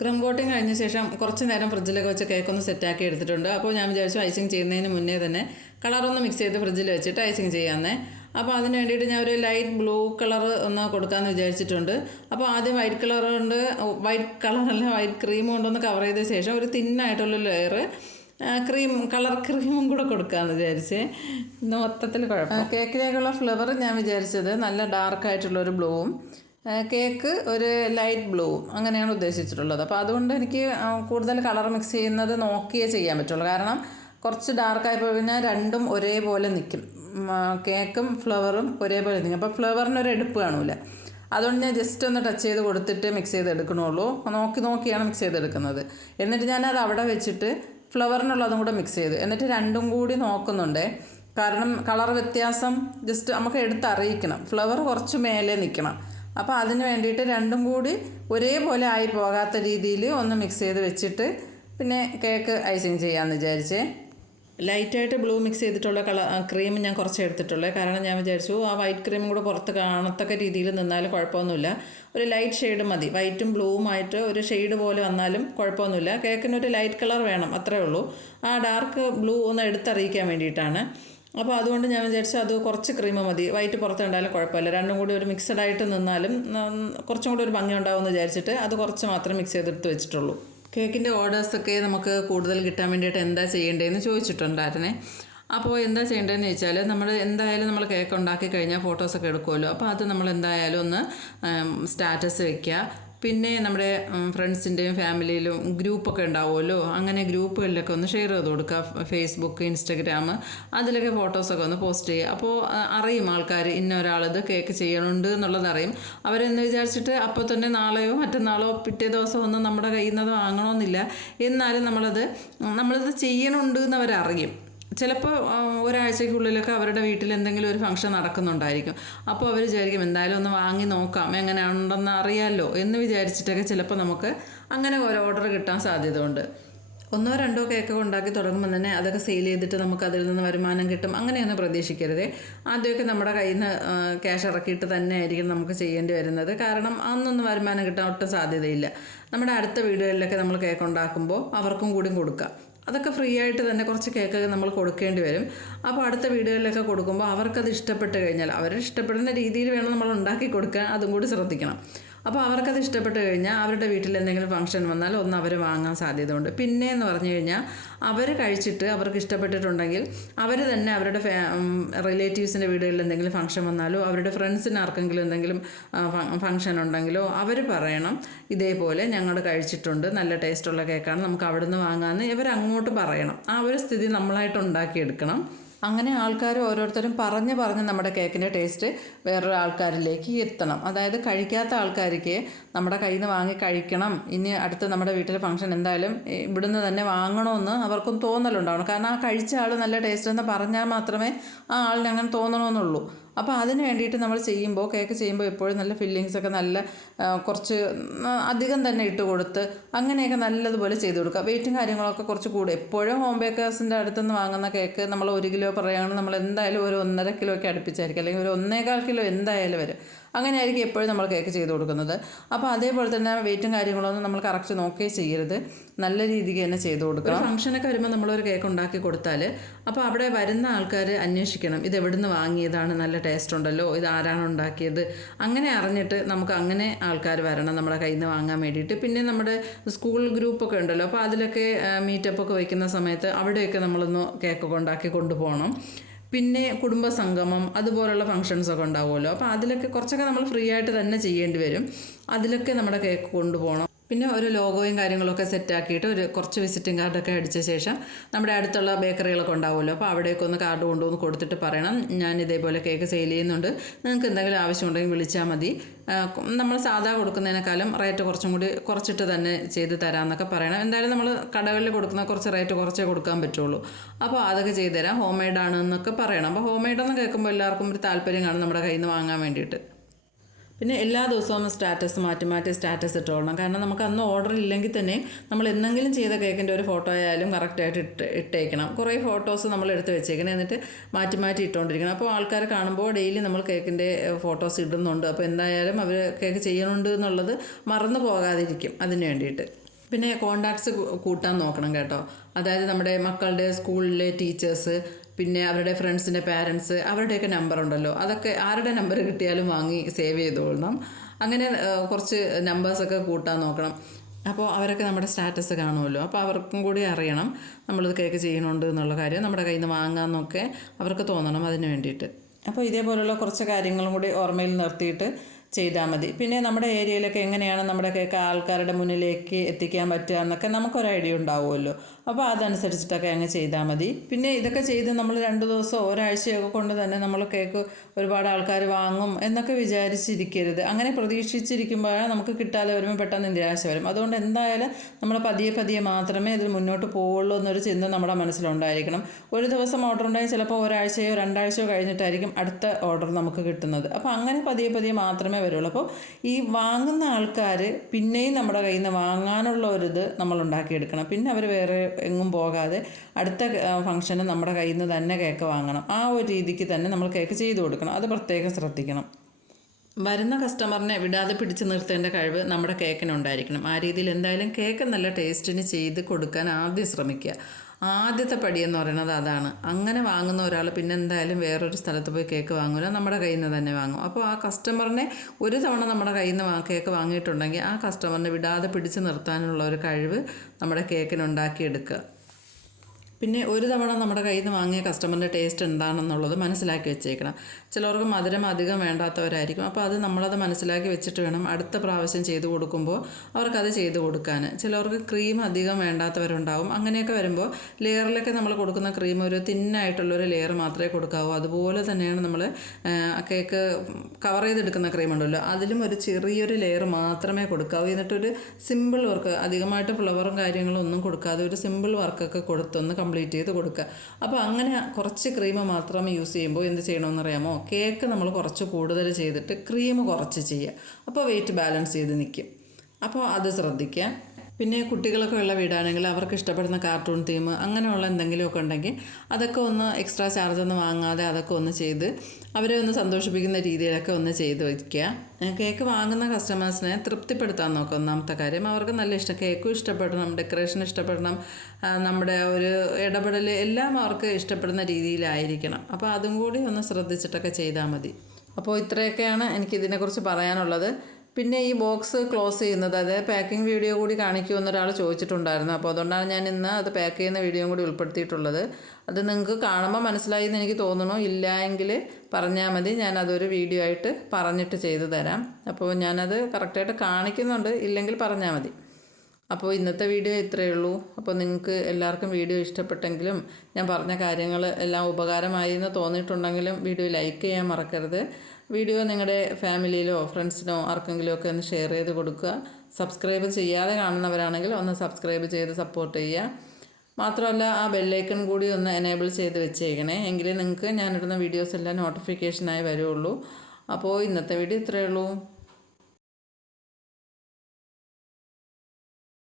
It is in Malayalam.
ക്രം കോട്ടിങ് കഴിഞ്ഞ ശേഷം കുറച്ച് നേരം ഫ്രിഡ്ജിലൊക്കെ വെച്ച് കേക്കൊന്ന് സെറ്റാക്കി എടുത്തിട്ടുണ്ട്. അപ്പോൾ ഞാൻ വിചാരിച്ചു ഐസിങ് ചെയ്യുന്നതിന് മുന്നേ തന്നെ കളറൊന്ന് മിക്സ് ചെയ്ത് ഫ്രിഡ്ജിൽ വെച്ചിട്ട് ഐസിങ് ചെയ്യാമെന്നേ. അപ്പോൾ അതിന് വേണ്ടിയിട്ട് ഞാൻ ഒരു ലൈറ്റ് ബ്ലൂ കളർ ഒന്ന് കൊടുക്കാമെന്ന് വിചാരിച്ചിട്ടുണ്ട്. അപ്പോൾ ആദ്യം വൈറ്റ് ക്രീം കൊണ്ടൊന്ന് കവർ ചെയ്ത ശേഷം ഒരു തിന്നായിട്ടുള്ള ലെയർ കളർ ക്രീമും കൂടെ കൊടുക്കാമെന്ന് വിചാരിച്ചേ. മൊത്തത്തിൽ കുഴപ്പം. കേക്കിലേക്കുള്ള ഫ്ലേവർ ഞാൻ വിചാരിച്ചത് നല്ല ഡാർക്കായിട്ടുള്ളൊരു ബ്ലൂവും കേക്ക് ഒരു ലൈറ്റ് ബ്ലൂവും അങ്ങനെയാണ് ഉദ്ദേശിച്ചിട്ടുള്ളത്. അപ്പോൾ അതുകൊണ്ട് എനിക്ക് കൂടുതൽ കളർ മിക്സ് ചെയ്യുന്നത് നോക്കിയേ ചെയ്യാൻ പറ്റുള്ളൂ. കാരണം കുറച്ച് ഡാർക്കായി പോയി കഴിഞ്ഞാൽ രണ്ടും ഒരേപോലെ നിൽക്കും. കേക്കും ഫ്ലവറും ഒരേപോലെ നിൽക്കും. അപ്പോൾ ഫ്ലവറിനൊരു എടുപ്പ് കാണൂല. അതുകൊണ്ട് ഞാൻ ജസ്റ്റ് ഒന്ന് ടച്ച് ചെയ്ത് കൊടുത്തിട്ട് മിക്സ് ചെയ്തെടുക്കണുള്ളൂ. നോക്കിയാണ് മിക്സ് ചെയ്തെടുക്കുന്നത്. എന്നിട്ട് ഞാനത് അവിടെ വെച്ചിട്ട് ഫ്ലവറിനുള്ളതും കൂടെ മിക്സ് ചെയ്തു. എന്നിട്ട് രണ്ടും കൂടി നോക്കുന്നുണ്ടേ. കാരണം കളർ വ്യത്യാസം ജസ്റ്റ് നമുക്ക് എടുത്തറിയിക്കണം. ഫ്ലവർ കുറച്ച് മേലെ നിൽക്കണം. അപ്പോൾ അതിന് വേണ്ടിയിട്ട് രണ്ടും കൂടി ഒരേപോലെ ആയി പോകാത്ത രീതിയിൽ ഒന്ന് മിക്സ് ചെയ്ത് വെച്ചിട്ട് പിന്നെ കേക്ക് ഐസിങ് ചെയ്യാമെന്ന് വിചാരിച്ചേ. ലൈറ്റായിട്ട് ബ്ലൂ മിക്സ് ചെയ്തിട്ടുള്ള ക്രീം ഞാൻ കുറച്ച് എടുത്തിട്ടുള്ളത്. കാരണം ഞാൻ വിചാരിച്ചു ആ വൈറ്റ് ക്രീമും കൂടെ പുറത്ത് കാണത്തക്ക രീതിയിൽ നിന്നാലും കുഴപ്പമൊന്നുമില്ല. ഒരു ലൈറ്റ് ഷെയ്ഡ് മതി. വൈറ്റും ബ്ലൂവുമായിട്ട് ഒരു ഷെയ്ഡ് പോലെ വന്നാലും കുഴപ്പമൊന്നുമില്ല. കേക്കിനൊരു ലൈറ്റ് കളർ വേണം, അത്രേ ഉള്ളൂ. ആ ഡാർക്ക് ബ്ലൂ ഒന്ന് എടുത്തറിയിക്കാൻ വേണ്ടിയിട്ടാണ്. അപ്പോൾ അതുകൊണ്ട് ഞാൻ വിചാരിച്ചു അത് കുറച്ച് ക്രീം മതി. വൈറ്റ് പുറത്ത് ഉണ്ടായാലും കുഴപ്പമില്ല. രണ്ടും കൂടി ഒരു മിക്സഡ് ആയിട്ട് നിന്നാലും കുറച്ചും കൂടി ഒരു ഭംഗി ഉണ്ടാവുമെന്ന് വിചാരിച്ചിട്ട് അത് കുറച്ച് മാത്രം മിക്സ് ചെയ്തെടുത്ത് വെച്ചിട്ടുള്ളൂ. കേക്കിൻ്റെ ഓർഡേഴ്സൊക്കെ നമുക്ക് കൂടുതൽ കിട്ടാൻ വേണ്ടിയിട്ട് എന്താ ചെയ്യേണ്ടതെന്ന് ചോദിച്ചിട്ടുണ്ടായിരുന്നേ. അപ്പോൾ എന്താ ചെയ്യേണ്ടതെന്ന് ചോദിച്ചാൽ നമ്മൾ എന്തായാലും നമ്മൾ കേക്ക് ഉണ്ടാക്കി കഴിഞ്ഞാൽ ഫോട്ടോസൊക്കെ എടുക്കുമല്ലോ. അപ്പോൾ അത് നമ്മൾ എന്തായാലും ഒന്ന് സ്റ്റാറ്റസ് വയ്ക്കുക. പിന്നെ നമ്മുടെ ഫ്രണ്ട്സിൻ്റെയും ഫാമിലിയിലും ഗ്രൂപ്പൊക്കെ ഉണ്ടാവുമല്ലോ. അങ്ങനെ ഗ്രൂപ്പുകളിലൊക്കെ ഒന്ന് ഷെയർ ചെയ്ത് കൊടുക്കുക. ഫേസ്ബുക്ക്, ഇൻസ്റ്റഗ്രാം, അതിലൊക്കെ ഫോട്ടോസൊക്കെ ഒന്ന് പോസ്റ്റ് ചെയ്യുക. അപ്പോൾ അറിയും ആൾക്കാർ ഇന്ന ഒരാളിത് കേക്ക് ചെയ്യണുണ്ട് എന്നുള്ളത് അറിയും. അവരെന്ന് വിചാരിച്ചിട്ട് അപ്പോൾ തന്നെ നാളെയോ മറ്റന്നാളോ പിറ്റേ ദിവസമോ ഒന്നും നമ്മുടെ കയ്യിൽ നിന്ന് വാങ്ങണമെന്നില്ല. എന്നാലും നമ്മളിത് ചെയ്യണുണ്ട് എന്ന് അവരറിയും. ചിലപ്പോൾ ഒരാഴ്ചയ്ക്കുള്ളിലൊക്കെ അവരുടെ വീട്ടിൽ എന്തെങ്കിലും ഒരു ഫംഗ്ഷൻ നടക്കുന്നുണ്ടായിരിക്കും. അപ്പോൾ അവർ വിചാരിക്കും എന്തായാലും ഒന്ന് വാങ്ങി നോക്കാം, എങ്ങനെയാണെന്ന് അറിയാമല്ലോ എന്ന് വിചാരിച്ചിട്ടൊക്കെ ചിലപ്പോൾ നമുക്ക് അങ്ങനെ ഒരു ഓർഡർ കിട്ടാൻ സാധ്യതയുണ്ട്. 1-2 കേക്ക് ഉണ്ടാക്കി തുടങ്ങുമ്പോൾ തന്നെ അതൊക്കെ സെയിൽ ചെയ്തിട്ട് നമുക്ക് അതിൽ നിന്ന് വരുമാനം കിട്ടും അങ്ങനെയൊന്നും പ്രതീക്ഷിക്കരുതേ. ആദ്യമൊക്കെ നമ്മുടെ കയ്യിൽ നിന്ന് ക്യാഷ് ഇറക്കിയിട്ട് തന്നെ ആയിരിക്കും നമുക്ക് ചെയ്യേണ്ടി വരുന്നത്. കാരണം അന്നൊന്നും വരുമാനം കിട്ടാൻ ഒട്ടും സാധ്യതയില്ല. നമ്മുടെ അടുത്ത വീടുകളിലൊക്കെ നമ്മൾ കേക്ക് ഉണ്ടാക്കുമ്പോൾ അവർക്കും കൂടി കൊടുക്കാം. അതൊക്കെ ഫ്രീ ആയിട്ട് തന്നെ കുറച്ച് കേക്കൊക്കെ നമ്മൾ കൊടുക്കേണ്ടി വരും. അപ്പോൾ അടുത്ത വീടുകളിലൊക്കെ കൊടുക്കുമ്പോൾ അവർക്കത് ഇഷ്ടപ്പെട്ട് കഴിഞ്ഞാൽ അവർ ഇഷ്ടപ്പെടുന്ന രീതിയിൽ വേണം നമ്മൾ ഉണ്ടാക്കി കൊടുക്കാൻ. അതും കൂടി ശ്രദ്ധിക്കണം. അപ്പോൾ അവർക്കത് ഇഷ്ടപ്പെട്ട് കഴിഞ്ഞാൽ അവരുടെ വീട്ടിൽ എന്തെങ്കിലും ഫംഗ്ഷൻ വന്നാൽ ഒന്ന് അവർ വാങ്ങാൻ സാധ്യതയുണ്ട്. പിന്നെ എന്ന് പറഞ്ഞു കഴിഞ്ഞാൽ അവർ കഴിച്ചിട്ട് അവർക്ക് ഇഷ്ടപ്പെട്ടിട്ടുണ്ടെങ്കിൽ അവർ തന്നെ അവരുടെ റിലേറ്റീവ്സിൻ്റെ വീടുകളിൽ എന്തെങ്കിലും ഫംഗ്ഷൻ വന്നാലോ അവരുടെ ഫ്രണ്ട്സിന് ആർക്കെങ്കിലും എന്തെങ്കിലും ഫംഗ്ഷൻ ഉണ്ടെങ്കിലോ അവർ പറയണം ഇതേപോലെ ഞങ്ങൾ കഴിച്ചിട്ടുണ്ട്, നല്ല ടേസ്റ്റുള്ള കേക്കാണ്, നമുക്ക് അവിടെ നിന്ന് വാങ്ങാമെന്ന് ഇവർ അങ്ങോട്ട് പറയണം. ആ ഒരു സ്ഥിതി നമ്മളായിട്ട് ഉണ്ടാക്കിയെടുക്കണം. അങ്ങനെ ആൾക്കാർ ഓരോരുത്തരും പറഞ്ഞ് നമ്മുടെ കേക്കിൻ്റെ ടേസ്റ്റ് വേറൊരു ആൾക്കാരിലേക്ക് എത്തണം. അതായത് കഴിക്കാത്ത ആൾക്കാർക്ക് നമ്മുടെ കയ്യിൽ നിന്ന് വാങ്ങി കഴിക്കണം, ഇനി അടുത്ത് നമ്മുടെ വീട്ടിലെ ഫംഗ്ഷൻ എന്തായാലും ഇവിടുന്ന് തന്നെ വാങ്ങണമെന്ന് അവർക്കും തോന്നലുണ്ടാവണം. കാരണം ആ കഴിച്ച ആൾ നല്ല ടേസ്റ്റ് എന്ന് പറഞ്ഞാൽ മാത്രമേ ആ ആളിന് അങ്ങനെ തോന്നണമെന്നുള്ളൂ. അപ്പോൾ അതിന് വേണ്ടിയിട്ട് നമ്മൾ കേക്ക് ചെയ്യുമ്പോൾ എപ്പോഴും നല്ല ഫില്ലിങ്സൊക്കെ നല്ല കുറച്ച് അധികം തന്നെ ഇട്ട് കൊടുത്ത് അങ്ങനെയൊക്കെ നല്ലതുപോലെ ചെയ്ത് കൊടുക്കുക. വെയിറ്റും കാര്യങ്ങളൊക്കെ കുറച്ച് കൂടും. എപ്പോഴും ഹോം ബേക്കേഴ്സിൻ്റെ അടുത്തുനിന്ന് വാങ്ങുന്ന കേക്ക് നമ്മൾ 1 കിലോ പറയുകയാണെങ്കിൽ നമ്മൾ എന്തായാലും ഒരു 1.5 കിലോ ഒക്കെ അടുപ്പിച്ചായിരിക്കും, അല്ലെങ്കിൽ ഒരു 1.25 കിലോ എന്തായാലും വരും. അങ്ങനെ ആയിരിക്കും എപ്പോഴും നമ്മൾ കേക്ക് ചെയ്ത് കൊടുക്കുന്നത്. അപ്പോൾ അതേപോലെ തന്നെ വെയിറ്റും കാര്യങ്ങളൊന്നും നമ്മൾ കറക്റ്റ് നോക്കുകയും ചെയ്യരുത്, നല്ല രീതിക്ക് തന്നെ ചെയ്ത് കൊടുക്കുക. ഫംഗ്ഷനൊക്കെ വരുമ്പോൾ നമ്മളൊരു കേക്ക് ഉണ്ടാക്കി കൊടുത്താൽ അപ്പോൾ അവിടെ വരുന്ന ആൾക്കാർ അന്വേഷിക്കണം ഇത് എവിടുന്ന് വാങ്ങിയതാണ്, നല്ല ടേസ്റ്റ് ഉണ്ടല്ലോ, ഇത് ആരാണ് ഉണ്ടാക്കിയത്, അങ്ങനെ അറിഞ്ഞിട്ട് നമുക്ക് അങ്ങനെ ആൾക്കാർ വരണം നമ്മുടെ കയ്യിൽ നിന്ന് വാങ്ങാൻ വേണ്ടിയിട്ട്. പിന്നെ നമ്മുടെ സ്കൂൾ ഗ്രൂപ്പൊക്കെ ഉണ്ടല്ലോ, അപ്പോൾ അതിലൊക്കെ മീറ്റപ്പൊക്കെ വയ്ക്കുന്ന സമയത്ത് അവിടെയൊക്കെ നമ്മളൊന്ന് കേക്കൊക്കെ ഉണ്ടാക്കി കൊണ്ടുപോകണം. പിന്നെ കുടുംബസംഗമം അതുപോലുള്ള ഫങ്ഷൻസൊക്കെ ഉണ്ടാവുമല്ലോ, അപ്പോൾ അതിലൊക്കെ കുറച്ചൊക്കെ നമ്മൾ ഫ്രീ ആയിട്ട് തന്നെ ചെയ്യേണ്ടി വരും. അതിലൊക്കെ നമ്മുടെ കേക്ക് കൊണ്ടുപോകണം. പിന്നെ ഒരു ലോഗോയും കാര്യങ്ങളൊക്കെ സെറ്റാക്കിയിട്ട് കുറച്ച് വിസിറ്റിംഗ് കാർഡൊക്കെ അടിച്ച ശേഷം നമ്മുടെ അടുത്തുള്ള ബേക്കറികളൊക്കെ ഉണ്ടാവുമല്ലോ, അപ്പോൾ അവിടേക്ക് ഒന്ന് കാർഡ് കൊണ്ടുവന്ന് കൊടുത്തിട്ട് പറയണം ഞാൻ ഇതേപോലെ കേക്ക് സെയിൽ ചെയ്യുന്നുണ്ട്, നിങ്ങൾക്ക് എന്തെങ്കിലും ആവശ്യമുണ്ടെങ്കിൽ വിളിച്ചാൽ മതി, നമ്മൾ സാധാ കൊടുക്കുന്നതിനേക്കാളും റേറ്റ് കുറച്ചും കൂടി കുറച്ചിട്ട് തന്നെ ചെയ്ത് തരാമെന്നൊക്കെ പറയണം. എന്തായാലും നമ്മൾ കടകളിൽ കൊടുക്കുന്ന കുറച്ച് റേറ്റ് കുറച്ചേ കൊടുക്കാൻ പറ്റുള്ളൂ. അപ്പോൾ അതൊക്കെ ചെയ്തു തരാം, ഹോം മെയ്ഡാണെന്നൊക്കെ പറയണം. അപ്പോൾ ഹോം മെയ്ഡെന്ന് കേൾക്കുമ്പോൾ എല്ലാവർക്കും ഒരു താല്പര്യം കാണും നമ്മുടെ കയ്യിൽ നിന്ന് വാങ്ങാൻ വേണ്ടിയിട്ട്. പിന്നെ എല്ലാ ദിവസവും സ്റ്റാറ്റസ് മാറ്റി സ്റ്റാറ്റസ് ഇട്ടോളണം. കാരണം നമുക്ക് അന്ന് ഓർഡർ ഇല്ലെങ്കിൽ തന്നെ നമ്മൾ എന്തെങ്കിലും ചെയ്ത കേക്കിൻ്റെ ഒരു ഫോട്ടോ ആയാലും കറക്റ്റായിട്ട് ഇട്ടേക്കണം. കുറേ ഫോട്ടോസ് നമ്മൾ എടുത്ത് വെച്ചേക്കണം, എന്നിട്ട് മാറ്റി ഇട്ടുകൊണ്ടിരിക്കണം. അപ്പോൾ ആൾക്കാർ കാണുമ്പോൾ ഡെയിലി നമ്മൾ കേക്കിൻ്റെ ഫോട്ടോസ് ഇടുന്നുണ്ട്. അപ്പോൾ എന്തായാലും അവർ കേക്ക് ചെയ്യണുണ്ട് എന്നുള്ളത് മറന്നു പോകാതിരിക്കും അതിന് വേണ്ടിയിട്ട്. പിന്നെ കോണ്ടാക്ട്സ് കൂട്ടാൻ നോക്കണം കേട്ടോ. അതായത് നമ്മുടെ മക്കളുടെ സ്കൂളിലെ ടീച്ചേഴ്സ്, പിന്നെ അവരുടെ ഫ്രണ്ട്സിൻ്റെ പാരൻസ്, അവരുടെയൊക്കെ നമ്പർ ഉണ്ടല്ലോ, അതൊക്കെ ആരുടെ നമ്പർ കിട്ടിയാലും വാങ്ങി സേവ് ചെയ്തോളണം. അങ്ങനെ കുറച്ച് നമ്പേഴ്സൊക്കെ കൂട്ടാൻ നോക്കണം. അപ്പോൾ അവരൊക്കെ നമ്മുടെ സ്റ്റാറ്റസ് കാണുമല്ലോ, അപ്പോൾ അവർക്കും കൂടി അറിയണം നമ്മളിത് കേക്ക് ചെയ്യണുണ്ട് എന്നുള്ള കാര്യം, നമ്മുടെ കയ്യിൽ നിന്ന് വാങ്ങാമെന്നൊക്കെ അവർക്ക് തോന്നണം അതിന് വേണ്ടിയിട്ട്. അപ്പോൾ ഇതേപോലുള്ള കുറച്ച് കാര്യങ്ങളും കൂടി ഓർമ്മയിൽ നിർത്തിയിട്ട് ചെയ്താൽ മതി. പിന്നെ നമ്മുടെ ഏരിയയിലൊക്കെ എങ്ങനെയാണ് നമ്മുടെ കേക്ക് ആൾക്കാരുടെ മുന്നിലേക്ക് എത്തിക്കാൻ പറ്റുക എന്നൊക്കെ നമുക്കൊരു ഐഡിയ ഉണ്ടാവുമല്ലോ. അപ്പോൾ അതനുസരിച്ചിട്ടൊക്കെ അങ്ങ് ചെയ്താൽ മതി. പിന്നെ ഇതൊക്കെ ചെയ്ത് നമ്മൾ 2 ദിവസം ഒരാഴ്ചയൊക്കെ കൊണ്ട് തന്നെ നമ്മൾ കേക്ക് ഒരുപാട് ആൾക്കാർ വാങ്ങും എന്നൊക്കെ വിചാരിച്ചിരിക്കരുത്. അങ്ങനെ പ്രതീക്ഷിച്ചിരിക്കുമ്പോഴാണ് നമുക്ക് കിട്ടാതെ വരുമ്പോൾ പെട്ടെന്ന് നിരാശ വരും. അതുകൊണ്ട് എന്തായാലും നമ്മൾ പതിയെ പതിയെ മാത്രമേ ഇതിൽ മുന്നോട്ട് പോവുള്ളൂ എന്നൊരു ചിന്ത നമ്മുടെ മനസ്സിലുണ്ടായിരിക്കണം. ഒരു ദിവസം ഓർഡർ ഉണ്ടായി ചിലപ്പോൾ ഒരാഴ്ചയോ 2 ആഴ്ചയോ കഴിഞ്ഞിട്ടായിരിക്കും അടുത്ത ഓർഡർ നമുക്ക് കിട്ടുന്നത്. അപ്പോൾ അങ്ങനെ പതിയെ പതിയെ മാത്രമേ വരുള്ളൂ. അപ്പോൾ ഈ വാങ്ങുന്ന ആൾക്കാർ പിന്നെയും നമ്മുടെ കയ്യിൽ നിന്ന് വാങ്ങാനുള്ള ഒരിത് നമ്മൾ ഉണ്ടാക്കിയെടുക്കണം. പിന്നെ അവർ വേറെ എങ്ങും പോകാതെ അടുത്ത ഫംഗ്ഷന് നമ്മുടെ കയ്യിൽ നിന്ന് തന്നെ കേക്ക് വാങ്ങണം. ആ ഒരു രീതിക്ക് തന്നെ നമ്മൾ കേക്ക് ചെയ്തു കൊടുക്കണം. അത് പ്രത്യേകം ശ്രദ്ധിക്കണം. വരുന്ന കസ്റ്റമറിനെ വിടാതെ പിടിച്ചു നിർത്തേണ്ട കഴിവ് നമ്മുടെ കേക്കിനുണ്ടായിരിക്കണം. ആ രീതിയിൽ എന്തായാലും കേക്ക് നല്ല ടേസ്റ്റിന് ചെയ്ത് കൊടുക്കാൻ ആദ്യം ശ്രമിക്കുക. ആദ്യത്തെ പടിയെന്ന് പറയുന്നത് അതാണ്. അങ്ങനെ വാങ്ങുന്ന ഒരാൾ പിന്നെ എന്തായാലും വേറൊരു സ്ഥലത്ത് പോയി കേക്ക് വാങ്ങില്ല, നമ്മുടെ കയ്യിൽ നിന്ന് തന്നെ വാങ്ങും. അപ്പോൾ ആ കസ്റ്റമറിനെ ഒരു തവണ നമ്മുടെ കയ്യിൽ നിന്ന് കേക്ക് വാങ്ങിയിട്ടുണ്ടെങ്കിൽ ആ കസ്റ്റമറിനെ വിടാതെ പിടിച്ചു നിർത്താനുള്ള ഒരു കഴിവ് നമ്മുടെ കേക്കിനുണ്ടാക്കിയെടുക്കുക. പിന്നെ ഒരു തവണ നമ്മുടെ കയ്യിൽ നിന്ന് വാങ്ങിയ കസ്റ്റമറിൻ്റെ ടേസ്റ്റ് എന്താണെന്നുള്ളത് മനസ്സിലാക്കി വെച്ചേക്കണം. ചിലർക്ക് മധുരം അധികം വേണ്ടാത്തവരായിരിക്കും. അപ്പോൾ അത് നമ്മളത് മനസ്സിലാക്കി വെച്ചിട്ട് വേണം അടുത്ത പ്രാവശ്യം ചെയ്ത് കൊടുക്കുമ്പോൾ അവർക്കത് ചെയ്ത് കൊടുക്കാൻ. ചിലർക്ക് ക്രീം അധികം വേണ്ടാത്തവരുണ്ടാവും. അങ്ങനെയൊക്കെ വരുമ്പോൾ ലെയറിലൊക്കെ നമ്മൾ കൊടുക്കുന്ന ക്രീം ഒരു തിന്നായിട്ടുള്ളൊരു ലെയർ മാത്രമേ കൊടുക്കാവൂ. അതുപോലെ തന്നെയാണ് നമ്മൾ കേക്ക് കവർ ചെയ്തെടുക്കുന്ന ക്രീം ഉണ്ടല്ലോ, അതിലും ഒരു ചെറിയൊരു ലെയർ മാത്രമേ കൊടുക്കാവൂ. എന്നിട്ടൊരു സിമ്പിൾ വർക്ക്, അധികമായിട്ട് ഫ്ലവറും കാര്യങ്ങളും ഒന്നും കൊടുക്കാതെ ഒരു സിമ്പിൾ വർക്കൊക്കെ കൊടുത്തൊന്ന് കംപ്ലീറ്റ് ചെയ്ത് കൊടുക്കുക. അപ്പോൾ അങ്ങനെ കുറച്ച് ക്രീം മാത്രം യൂസ് ചെയ്യുമ്പോൾ എന്ത് ചെയ്യണമെന്ന് അറിയാമോ? കേക്ക് നമ്മൾ കുറച്ച് കൂടുതൽ ചെയ്തിട്ട് ക്രീം കുറച്ച് ചെയ്യുക. അപ്പോൾ വെയിറ്റ് ബാലൻസ് ചെയ്ത് നിൽക്കും. അപ്പോൾ അത് ശ്രദ്ധിക്കുക. പിന്നെ കുട്ടികളൊക്കെ ഉള്ള വീടാണെങ്കിൽ അവർക്ക് ഇഷ്ടപ്പെടുന്ന കാർട്ടൂൺ തീം അങ്ങനെയുള്ള എന്തെങ്കിലുമൊക്കെ ഉണ്ടെങ്കിൽ അതൊക്കെ ഒന്ന് എക്സ്ട്രാ ചാർജൊന്നും വാങ്ങാതെ അതൊക്കെ ഒന്ന് ചെയ്ത് അവരെ ഒന്ന് സന്തോഷിപ്പിക്കുന്ന രീതിയിലൊക്കെ ഒന്ന് ചെയ്ത് വയ്ക്കുക. കേക്ക് വാങ്ങുന്ന കസ്റ്റമേഴ്സിനെ തൃപ്തിപ്പെടുത്താൻ നോക്കുക. ഒന്നാമത്തെ കാര്യം, അവർക്ക് നല്ല ഇഷ്ടം, കേക്കും ഇഷ്ടപ്പെടണം, ഡെക്കറേഷൻ ഇഷ്ടപ്പെടണം, നമ്മുടെ ഒരു ഇടപെടൽ എല്ലാം അവർക്ക് ഇഷ്ടപ്പെടുന്ന രീതിയിലായിരിക്കണം. അപ്പോൾ അതും കൂടി ഒന്ന് ശ്രദ്ധിച്ചിട്ടൊക്കെ ചെയ്താൽ മതി. അപ്പോൾ ഇത്രയൊക്കെയാണ് എനിക്കിതിനെക്കുറിച്ച് പറയാനുള്ളത്. പിന്നെ ഈ ബോക്സ് ക്ലോസ് ചെയ്യുന്നത്, അതായത് പാക്കിംഗ് വീഡിയോ കൂടി കാണിക്കുമെന്ന് ഒരാൾ ചോദിച്ചിട്ടുണ്ടായിരുന്നു. അപ്പോൾ അതുകൊണ്ടാണ് ഞാൻ ഇന്ന് അത് പാക്ക് ചെയ്യുന്ന വീഡിയോയും കൂടി ഉൾപ്പെടുത്തിയിട്ടുള്ളത്. അത് നിങ്ങൾക്ക് കാണുമ്പോൾ മനസ്സിലായി എന്ന് എനിക്ക് തോന്നുന്നു. ഇല്ല എങ്കിൽ പറഞ്ഞാൽ മതി, ഞാനതൊരു വീഡിയോ ആയിട്ട് പറഞ്ഞിട്ട് ചെയ്തു തരാം. അപ്പോൾ ഞാനത് കറക്റ്റായിട്ട് കാണിക്കുന്നുണ്ട്, ഇല്ലെങ്കിൽ പറഞ്ഞാൽ മതി. അപ്പോൾ ഇന്നത്തെ വീഡിയോ ഇത്രയേ ഉള്ളൂ. അപ്പോൾ നിങ്ങൾക്ക് എല്ലാവർക്കും വീഡിയോ ഇഷ്ടപ്പെട്ടെങ്കിലും ഞാൻ പറഞ്ഞ കാര്യങ്ങൾ എല്ലാം ഉപകാരമായി എന്ന് തോന്നിയിട്ടുണ്ടെങ്കിലും വീഡിയോ ലൈക്ക് ചെയ്യാൻ മറക്കരുത്. വീഡിയോ നിങ്ങളുടെ ഫാമിലിയിലോ ഫ്രണ്ട്സിനോ ആർക്കെങ്കിലും ഒക്കെ ഒന്ന് ഷെയർ ചെയ്ത് കൊടുക്കുക. സബ്സ്ക്രൈബ് ചെയ്യാതെ കാണുന്നവരാണെങ്കിൽ ഒന്ന് സബ്സ്ക്രൈബ് ചെയ്ത് സപ്പോർട്ട് ചെയ്യുക. മാത്രമല്ല ആ ബെല്ലൈക്കൺ കൂടി ഒന്ന് എനേബിൾ ചെയ്ത് വെച്ചേക്കണേ, എങ്കിലേ നിങ്ങൾക്ക് ഞാനിടുന്ന വീഡിയോസ് എല്ലാം നോട്ടിഫിക്കേഷനായി വരുള്ളൂ. അപ്പോൾ ഇന്നത്തെ വീഡിയോ ഇത്രയേ ഉള്ളൂ.